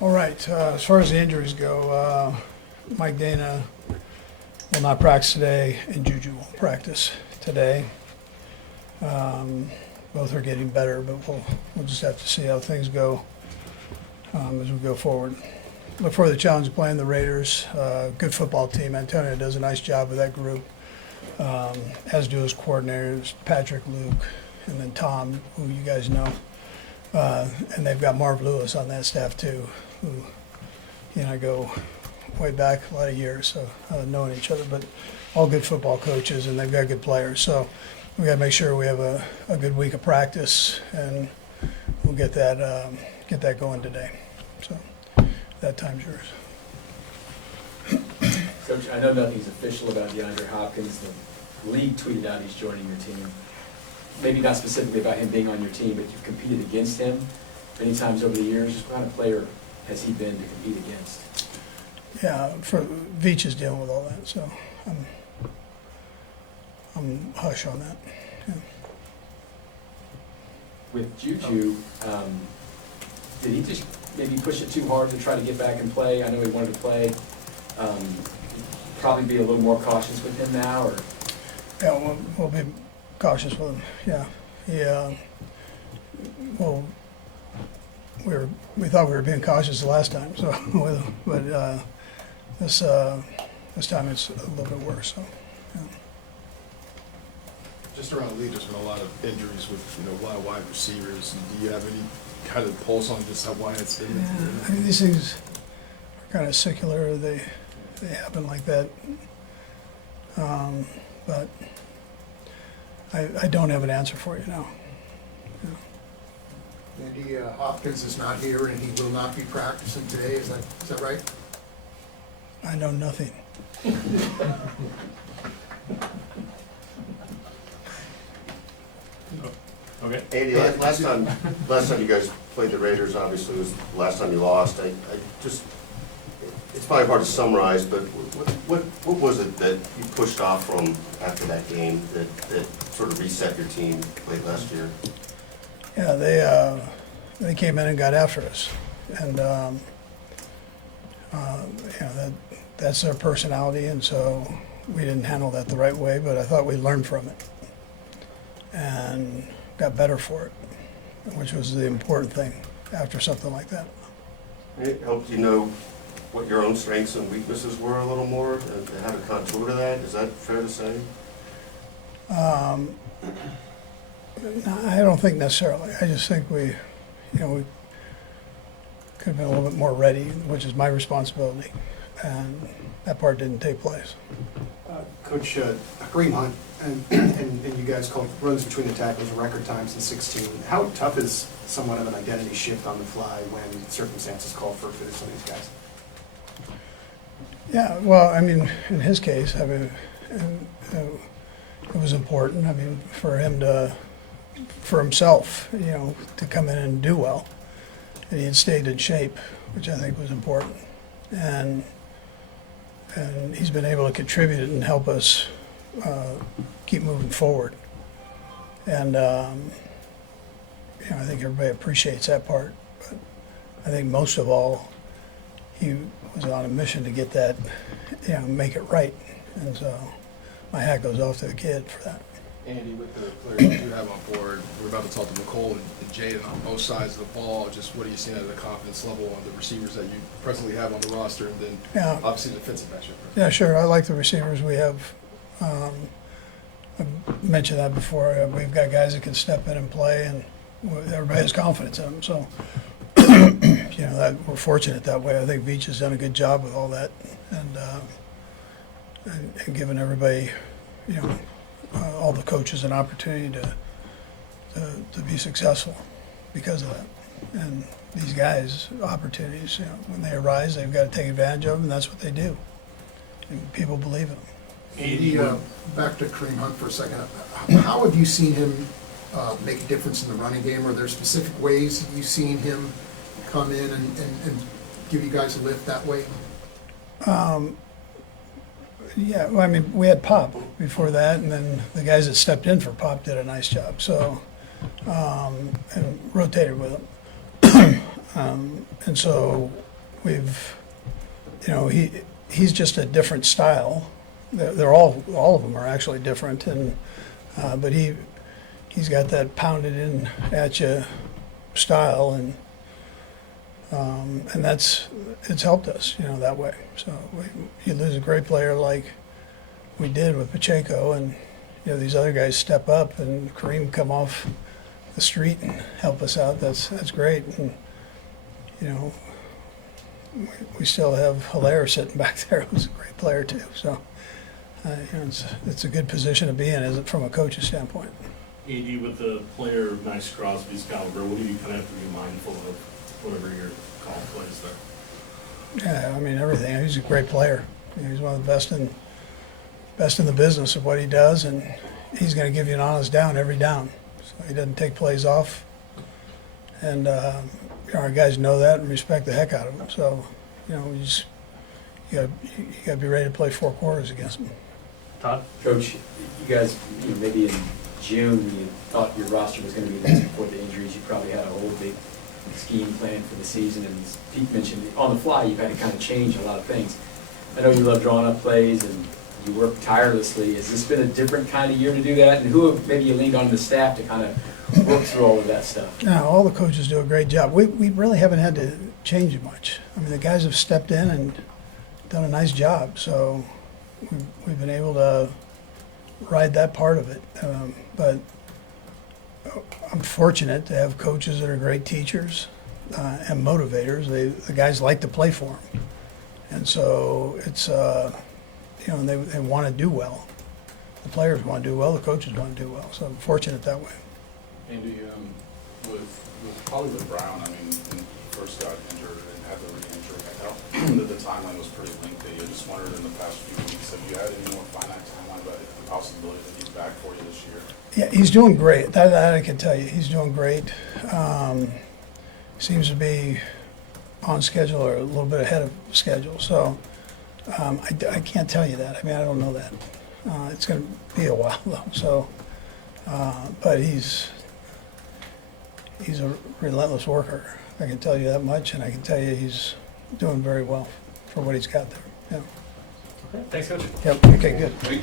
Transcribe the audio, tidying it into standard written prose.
All right, as far as the injuries go, Mike Dana will not practice today, and Juju won't practice today. Both are getting better, but we'll just have to see how things go as we go forward. Look for the challenge of playing the Raiders. Good football team. Antonio does a nice job with that group, as do his coordinators, Patrick, Luke, and then Tom, who you guys know. And they've got Marv Lewis on that staff too, who, go way back a lot of years, so knowing each other. But all good football coaches, and they've got good players. So we got to make sure we have a good week of practice, and we'll get that going today. So that time's yours. Coach, I know nothing's official about DeAndre Hopkins. The league tweeted out he's joining your team. Maybe not specifically about him being on your team, but you've competed against him many times over the years. What kind of player has he been to compete against? Yeah, Veach is dealing with all that, so I'm hush on that. Yeah. With Juju, did he just maybe push it too hard to try to get back and play? I know he wanted to play. Probably be a little more cautious with him now, or? Yeah, we'll be cautious with him. Yeah, well, we thought we were being cautious the last time, so but this time it's a little bit worse. So, yeah. Just around the league, there's been a lot of injuries with a lot of wide receivers. Do you have any kind of pulse on just why it's been? Yeah, I mean, these things are kind of secular. They happen like that. But I don't have an answer for you now. Yeah. Andy, Hopkins is not here and he will not be practicing today, is that right? I know nothing. Okay. Andy, last time you guys played the Raiders, obviously was the last time you lost. It's probably hard to summarize, but what was it that you pushed off from after that game that sort of reset your team late last year? Yeah, they came in and got after us, and that's their personality, and so we didn't handle that the right way. But I thought we learned from it and got better for it, which was the important thing after something like that. It helped you know what your own strengths and weaknesses were a little more, and how to contour to that. Is that fair to say? I don't think necessarily. I just think we could have been a little bit more ready, which is my responsibility, and that part didn't take place. Coach, Kareem Hunt and you guys called runs between the tackles record times in 16. How tough is somewhat of an identity shift on the fly when circumstances call for some of these guys? Yeah, well, I mean, in his case, I mean, it was important. I mean, for himself, to come in and do well, and he had stayed in shape, which I think was important, and he's been able to contribute and help us keep moving forward, and I think everybody appreciates that part. But I think most of all, he was on a mission to get that, make it right, and so my hat goes off to the kid for that. Andy, with the players you have on board, we're about to talk to Nicole and Jaden on both sides of the ball. Just what are you seeing at the confidence level on the receivers that you presently have on the roster, and then obviously the defensive matchup? Yeah, sure. I like the receivers we have. I mentioned that before. We've got guys that can step in and play, and everybody has confidence in them. So, that we're fortunate that way. I think Veach has done a good job with all that, and giving everybody, all the coaches an opportunity to be successful because of that. And these guys, opportunities, when they arise, they've got to take advantage of them, and that's what they do. And people believe in them. Andy, back to Kareem Hunt for a second. How have you seen him make a difference in the running game? Are there specific ways you've seen him come in and give you guys a lift that way? Yeah, well, I mean, we had Pop before that, and then the guys that stepped in for Pop did a nice job. So, and rotated with him. And so we've, you know, he's just a different style. They're all of them are actually different, and but he's got that pounded in at you style, and it's helped us, you know, that way. So you lose a great player like we did with Pacheco, and you know these other guys step up, and Kareem come off the street and help us out. That's great, and you know we still have Hilaire sitting back there, who's a great player too. So you know it's a good position to be in, is it, from a coach's standpoint. Andy, with the player of Maxx Crosby's caliber, what do you kind of have to be mindful of whenever you're calling plays there? Yeah, I mean everything. He's a great player. You know, he's one of the best in the business of what he does, and he's going to give you an honest down every down. So he doesn't take plays off, and you know, our guys know that and respect the heck out of him. So you know, you got to be ready to play 4 quarters against him. Todd? Coach, you guys, you know, maybe in June, when you thought your roster was going to be this before the injuries, you probably had a whole big scheme plan for the season, and as Pete mentioned, on the fly, you've had to kind of change a lot of things. I know you love drawing up plays, and you work tirelessly. Has this been a different kind of year to do that? And who have maybe you leaned on in the staff to kind of work through all of that stuff? No, all the coaches do a great job. We really haven't had to change it much. I mean, the guys have stepped in and done a nice job, so we've been able to ride that part of it. But I'm fortunate to have coaches that are great teachers and motivators. The guys like to play for them, and so it's you know, they want to do well. The players want to do well. The coaches want to do well. So I'm fortunate that way. Andy, probably with Brown, I mean, when he first got injured and had the re-injury, I know that the timeline was pretty lengthy. I just wondered in the past few weeks, have you had any more finite timeline about the possibility that he's back for you this year? Yeah, he's doing great. That I can tell you. He's doing great. Seems to be on schedule or a little bit ahead of schedule. So I can't tell you that. I mean, I don't know that. It's going to be a while though. So, but he's a relentless worker. I can tell you that much, and I can tell you he's doing very well for what he's got there. Yeah. Okay, thanks, Coach. Yep. Okay. Good.